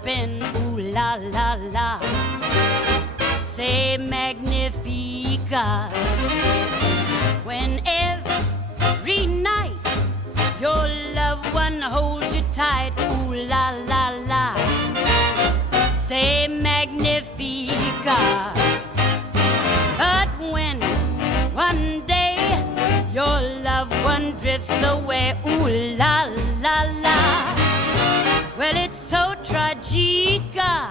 spin, ooh la la la. Say magnifica. When every night your loved one holds you tight, ooh la la la. Say magnifica. But when one day your loved one drifts away, ooh la la la. Well, it's so tragica.